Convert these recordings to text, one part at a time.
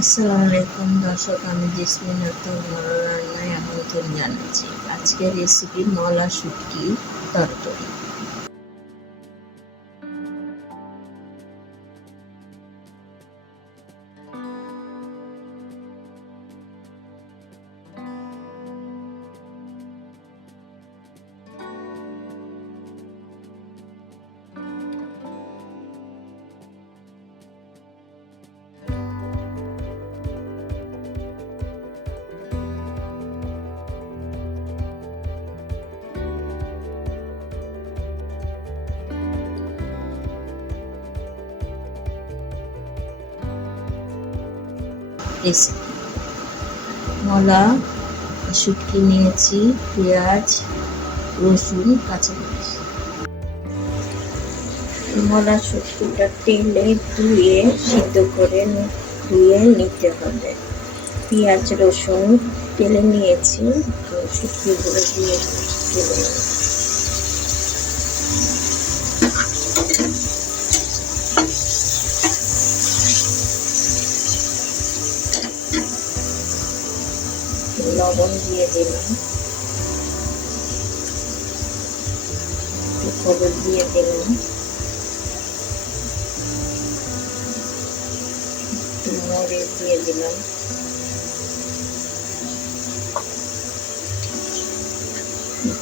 আসসালামু আলাইকুম দর্শক, আমি জেসমিন আক্তার মরার রান্নায় আমন্ত্রণ জানাচ্ছি। আজকের রেসিপি মলা শুটকি তরকারি। রেসিপি মলা শুটকি নিয়েছি, পেঁয়াজ, রসুন, কাঁচামরিচ। মলা শুটকিটা তেলে ধুয়ে সিদ্ধ করে ধুয়ে নিতে হবে। পেঁয়াজ রসুন তেলে নিয়েছি, তো শুটকিগুলো দিয়ে তেলে লবণ দিয়ে দিলাম, হলুদ দিয়ে দিলাম, মরিচ দিয়ে দিলাম,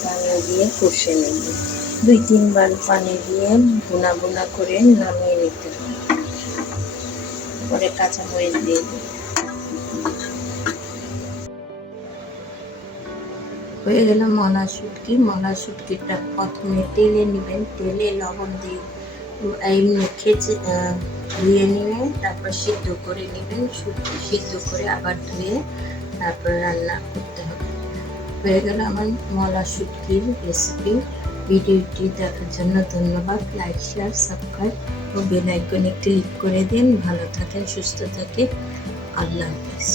পানি দিয়ে কষে নেব। 2-3 বার পানি দিয়ে ভুনা ভুনা করে নামিয়ে নিতে হবে। পরে কাঁচামরিচ দিয়ে দেব। হয়ে গেল মলা শুটকি। মলা শুটকিটা প্রথমে তেলে নেবেন, তেলে লবণ দিয়ে মেখে ধুয়ে নিয়ে তারপর সিদ্ধ করে নেবেন। শুটকি সিদ্ধ করে আবার ধুয়ে তারপর রান্না করতে হবে। হয়ে গেল আমার মলা শুটকির রেসিপি। ভিডিওটি দেখার জন্য ধন্যবাদ। লাইক, শেয়ার, সাবস্ক্রাইব ও বেল আইকনে ক্লিক করে দিন। ভালো থাকেন, সুস্থ থাকেন। আল্লাহ হাফেজ।